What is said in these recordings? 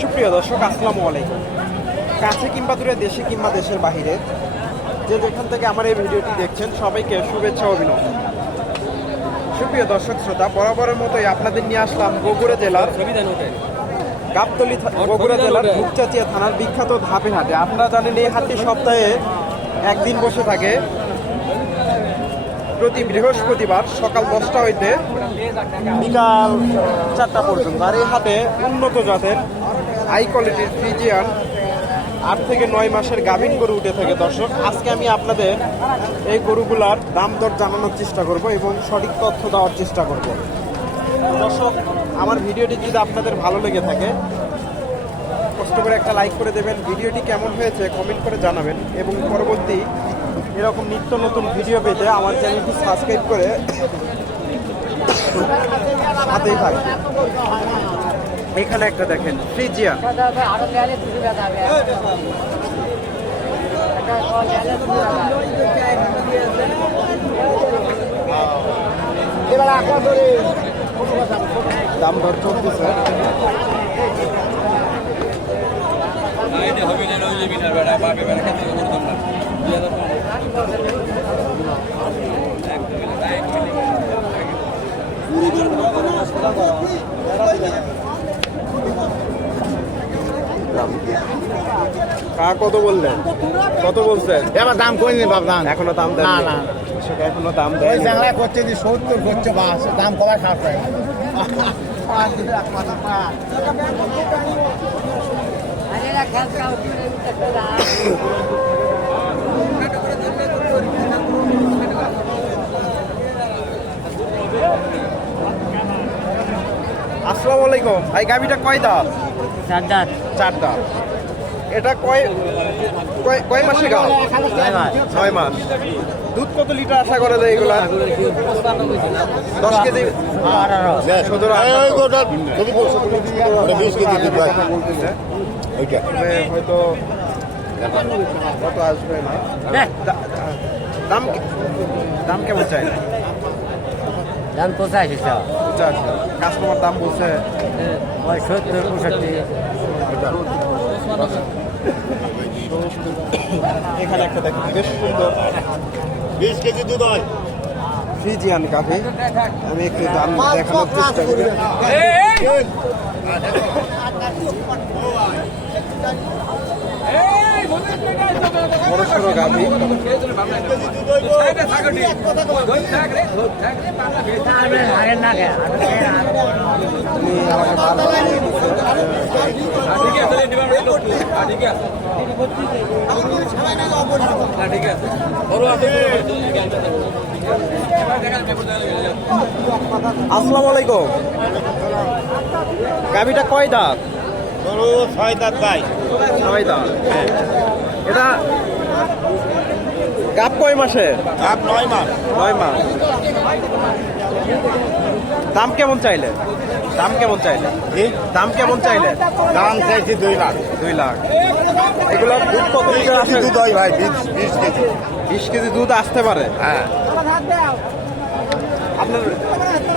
সুপ্রিয় দর্শক আসসালামু আলাইকুম। কাছে কিংবা দূরে দেশে কিংবা দেশের বাহিরে যে যেখান থেকে আমার এই ভিডিওটি দেখছেন সবাইকে শুভেচ্ছা অভিনন্দন। সুপ্রিয় দর্শক শ্রোতা বরাবরের মতোই আপনাদের নিয়ে আসলাম বগুড়া জেলার গাবতলি বগুড়া জেলার ধূপচাচিয়া থানার বিখ্যাত ধাপে হাটে। আপনারা জানেন এই হাটটি সপ্তাহে একদিন বসে থাকে। প্রতি বৃহস্পতিবার সকাল দশটা হইতে বিকাল চারটা পর্যন্ত। আর এই হাতে উন্নত জাতের হাই কোয়ালিটির ফ্রিজিয়ান আট থেকে নয় মাসের গাভীন গরু উঠে থাকে। দর্শক, আজকে আমি আপনাদের এই গরুগুলার দাম দর জানানোর চেষ্টা করব এবং সঠিক তথ্য দেওয়ার চেষ্টা করব। দর্শক, আমার ভিডিওটি যদি আপনাদের ভালো লেগে থাকে, কষ্ট করে একটা লাইক করে দেবেন। ভিডিওটি কেমন হয়েছে কমেন্ট করে জানাবেন এবং পরবর্তী এরকম নিত্য নতুন ভিডিও পেতে আমার চ্যানেলটি সাবস্ক্রাইব করে হাতেই থাকবে এখানে একটা দেখেন যাবে দাম দর চলতেছে। কা কত বললেন? কত বলছেন? এবার দাম করে নি বাপ দাম? এখনও দাম দেন না, না। এখনও দাম ওই দেয় বাংলা করছে যে সত্তর করছে বাস দাম কমায় না খেলতে আসসালামু আলাইকুম। ভাই গাবিটা কয় দাঁত? চার দাঁত। চার দাঁত। এটা কয় কয় কয় মাসে। গাও ছয় মাস। দুধ কত লিটার আশা করে দেয় এগুলা দশ কেজি? সতেরো বিশ কেজি ওইটা। হয়তো কত আসবে না। দাম কে- দাম কেমন চাই? দাম কাস্টমার দাম বলছে সত্তর পঁয়ষট্টি। এখানে একটা দেখেন বেশ সুন্দর। বিশ কেজি দুধ হয়। ফ্রিজিয়ান কাফি আমি একটু দাম দেখানোর চেষ্টা করি। সড়ো গাভি গাভিটা কয় দাঁত গরু ছয় দাঁত ভাই ছয় দাঁত এটা গাপ কয় মাসে? দাম নয় মাস। নয় মাস। দাম কেমন চাইলে? দাম কেমন চাইলে? দাম কেমন চাইলে? দাম চাইছি দুই লাখ। দুই লাখ। এগুলো দুধ কত লিটার আসে দুধ হয় ভাই বিশ কেজি। বিশ কেজি দুধ আসতে পারে? হ্যাঁ। আপনার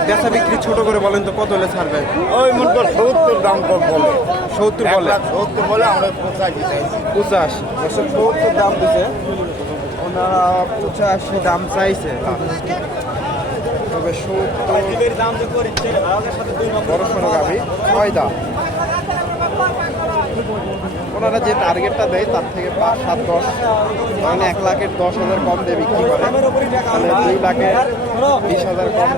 বেচা বিক্রি ছোট করে বলেন তো কত হলে ছাড়বেন ওই মনে কর সত্তর দাম কম বলে। সত্তর বলে? সত্তর বলে আমরা পঁচাশি পঞ্চাশ একশো সত্তর দাম দিছে। ওনারা পঁচাশি দাম চাইছে। তবে সত্তর বড় সড়ো গাভি ছয় দাম। ওনারা যে টার্গেটটা দেয় তার থেকে পাঁচ সাত দশ। মানে এক লাখের দশ হাজার কম দিয়ে বিক্রি করে। তাহলে দুই লাখের বিশ হাজার কম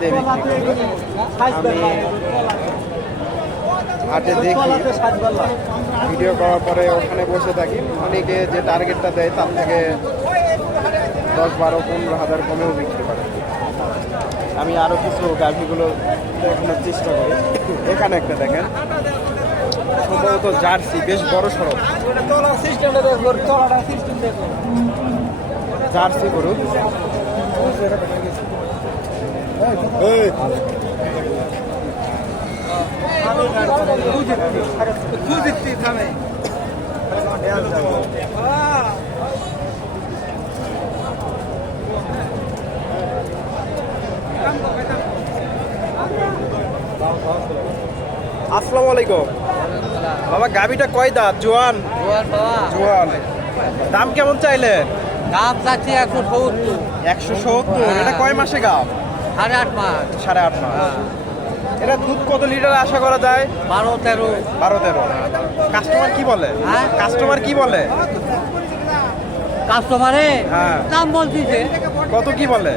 হাটে দেখি। ভিডিও করার পরে ওখানে বসে থাকি। অনেকে যে টার্গেটটা দেয়, তার থেকে দশ বারো, পনেরো হাজার কমেও বিক্রি করে। আমি আরও কিছু গাভিগুলো দেখানোর চেষ্টা করি। এখানে একটা দেখেন। সম্ভবত জার্সি, বেশ বড় সড়ক। জার্সি গরু। আসসালামু আলাইকুম। বাবা গাবিটা কয় দাঁত? জোয়ান? জোয়ান। দাম কেমন চাইলেন? দাম চাচ্ছি একশো সত্তর। একশো সত্তর। এটা কয় মাসে গাব? সাড়ে আট মাস। সাড়ে আট মাস। এটা দুধ কত লিটার আশা করা যায়? বারো তেরো। বারো তেরো। কাস্টমার কি বলে? হ্যাঁ? কাস্টমার কি বলে? কাস্টমারে? হ্যাঁ। দাম বলতেছে কত কি বলে?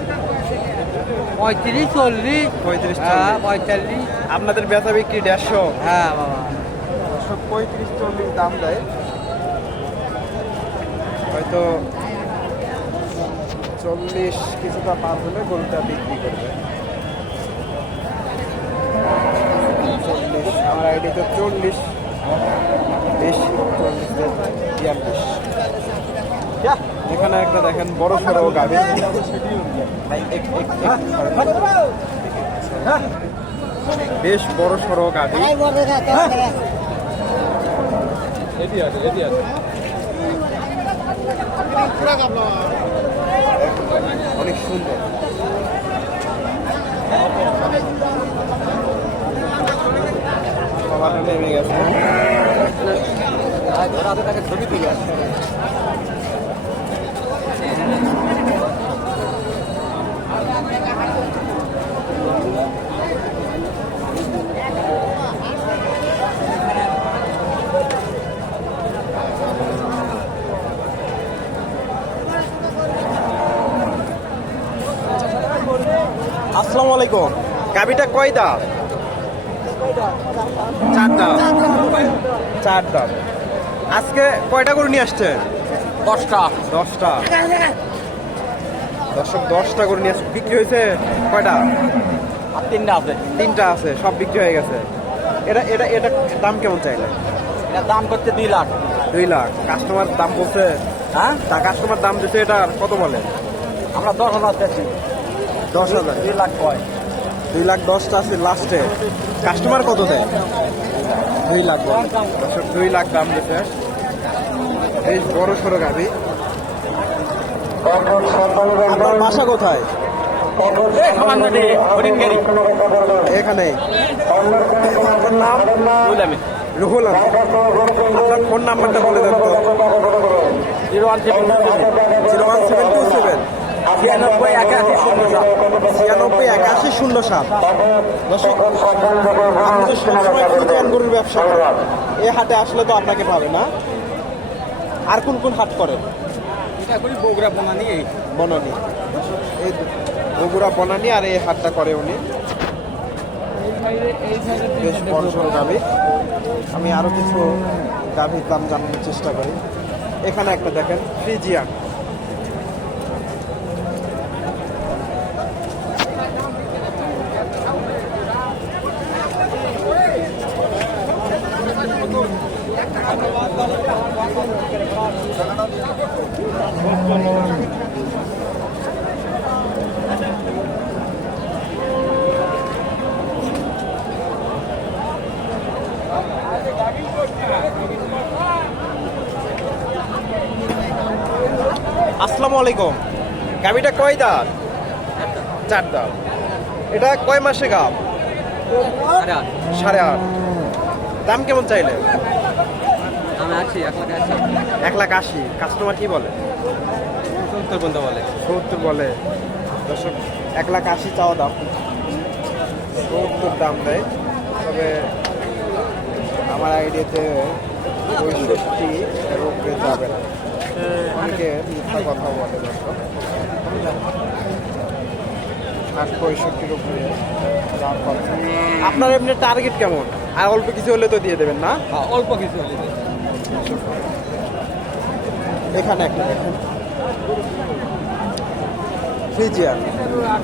পঁয়ত্রিশ চল্লিশ। পঁয়ত্রিশ হ্যাঁ পঁয়তাল্লিশ। আপনাদের বেচা বিক্রি দেড়শো? হ্যাঁ বাবা। পঁয়ত্রিশ চল্লিশ দাম দেয়। হয়তো চল্লিশ কিছুটা পার হলে গরুটা বিক্রি করবে। চল্লিশ, আমার আইডিতে চল্লিশ। বিশ, চল্লিশ বিয়াল্লিশ। এখানে একটা দেখেন বড় সড়ো গাড়ি। বেশ বড় সড়ো গাড়ি। অনেক সুন্দর। নেমে গেছে। ছবি তুলে আসসালামু আলাইকুম গাবিটা কয় দাঁত চার দাঁত চার দাঁত আজকে কয়টা করে নিয়ে আসছে? দশটা। দশটা। দর্শক দশটা করে নিয়ে আসছে বিক্রি হয়েছে কয়টা? আর তিনটা আছে। তিনটা আছে সব বিক্রি হয়ে গেছে। এটা এটা এটা দাম কেমন চাইলে? এটার দাম করছে দুই লাখ। দুই লাখ। কাস্টমার দাম বলছে হ্যাঁ? তা কাস্টমার দাম দিচ্ছে এটার কত বলে? আমরা দশ হাজার চাচ্ছি দশ হাজার। দুই লাখ কয়? দুই লাখ দশটা আছে লাস্টে। কাস্টমার কত দেয়? দুই লাখ দুই লাখ দাম দিচ্ছে বেশ বড় সড়ো গাবি আপনার বাসা কোথায়? এখানে আপনার নাম রুহুল আপনার ফোন নাম্বারটা বলে দেন তো। Zero one seven. Zero one seven two seven. ছিয়ানব্বই একাশি শূন্য সাত। ছিয়ানব্বই একাশি শূন্য সাত। দর্শক আপনি তো সবসময় ফ্রিজিয়ান গরুর ব্যবসা করেন এই হাটে আসলে তো আপনাকে পাবে না। আর কোন কোন হাট করেন? এটা করি বগুড়া বনানি এই। বনানি। এই বগুড়া বনানি আর এই হাটটা করে উনি। বেশ বড় সড়ো গাভি। আমি আরও কিছু গাভির দাম জানানোর চেষ্টা করি। এখানে একটা দেখেন ফ্রিজিয়ান। আসসালামু আলাইকুম। গাভিটা কয় দাঁত? চার দাঁত। এটা কয় মাসে গাভ? সাড়ে আট। দাম কেমন চাইলে এক লাখ আশি। কাস্টমার কি বলে? সত্তর পর্যন্ত বলে। সত্তর বলে। দর্শক এক লাখ আশি চাওয়া দাম। সত্তর দাম দেয়। তবে আমার আইডিয়াতে পঁয়ষট্টি যাবে না। অনেকে মিথ্যা কথা বলে ষাট পঁয়ষট্টির উপরে আপনার এমনি টার্গেট কেমন? আর অল্প কিছু হলে তো দিয়ে দেবেন না? হ্যাঁ, অল্প কিছু হলে এখানে একটা দেখেন। ফ্রিজিয়ান তলা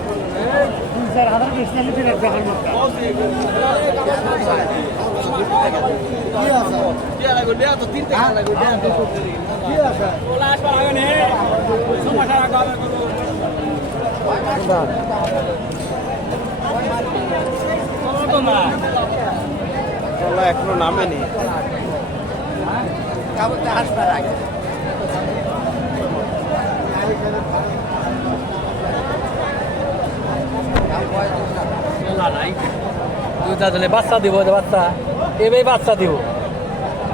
এখনও নামেনি। দুটা দিলে বাচ্চা দিব বাচ্চা। এবার বাচ্চা দিব।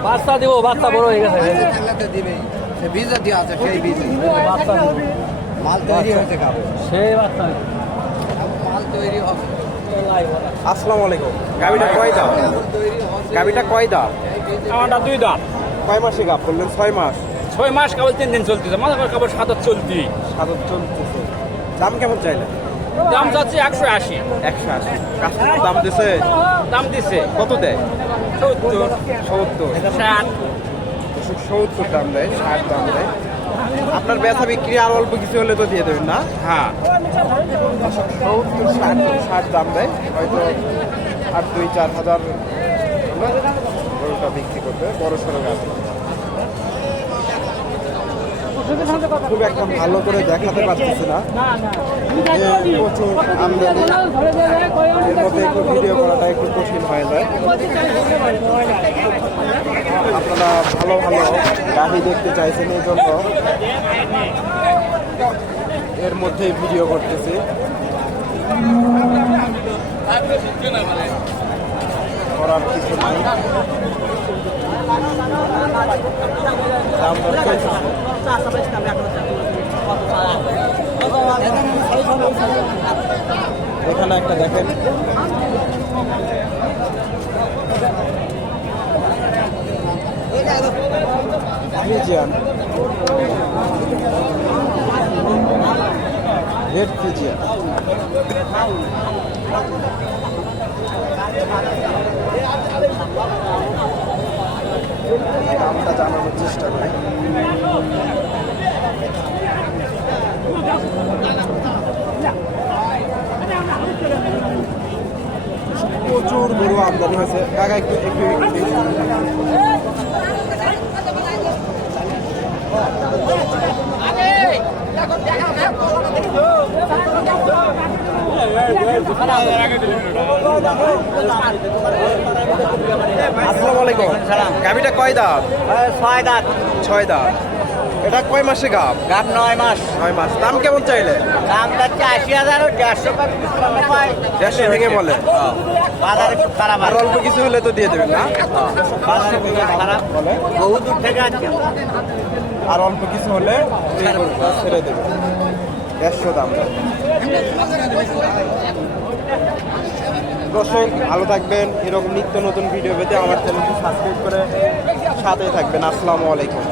বাচ্চা দিব বাচ্চা বড় হয়ে গেছে। বীজও দিয়ে আছে সেই বীজ। বাচ্চা মাল তৈরি হয়েছে কাপ সেই বাচ্চা মাল তৈরি হবে। আসসালামু আলাইকুম। গাবিটা কয় দাম গাবিটা কয় দাম আমারটা দুই দাম কয় মাসে গাব বললেন ছয় মাস। ছয় মাস কেবল তিন দিন চলতেছে। মাথা কেবল সাতাত চলতি। চলতেছে। দাম কেমন চাইলেন? দাম যাচ্ছে একশো আশি। একশো আশি। কাস্টমার দাম দিছে? দাম দিছে। কত দেয়? সত্তর সত্তর ষাট। সত্তর দাম দেয় ষাট দাম দেয়। আপনার ব্যথা বিক্রি আর অল্প কিছু হলে তো দিয়ে দেবেন না? হ্যাঁ। সত্তর ষাট ষাট দাম দেয়। হয়তো আর দুই চার হাজার বিক্রি করবে বড় সড়ো গাছ। খুব একটা ভালো করে দেখাতে পারতেছি না। এর মধ্যে একটু ভিডিও করাটা একটু কঠিন হয়ে যায়। আপনারা ভালো ভালো গাড়ি দেখতে চাইছেন এই জন্য। এর মধ্যেই ভিডিও করতেছি। করার কিছু নাই। এখানে একটা দেখেন। ফ্রিজিয়ান রেড ফ্রিজিয়ান দামটা জানানোর চেষ্টা করি। প্রচুর গরু আমদানি হয়েছে। একটু একটু গাবিটা কয় দাঁত? ছয় দাঁত। ছয় দাঁত। এটা কয় মাসে গাব গাব নয় মাস। নয় মাস। দাম কেমন চাইলে? দাম যাচ্ছে আশি হাজার দেড়শো দেড়শো ভেঙে বলে। বাজার একটু খারাপ আর অল্প কিছু হলে তো দিয়ে দেবেন না? খারাপ। বলে। বহু দূর থেকে আছে আর অল্প কিছু হলে ছেড়ে দেবে দেড়শো দাম। দর্শক, ভালো থাকবেন। এরকম নিত্য নতুন ভিডিও পেতে আমার চ্যানেলটি সাবস্ক্রাইব করে সাথে থাকবেন। আসসালামু আলাইকুম।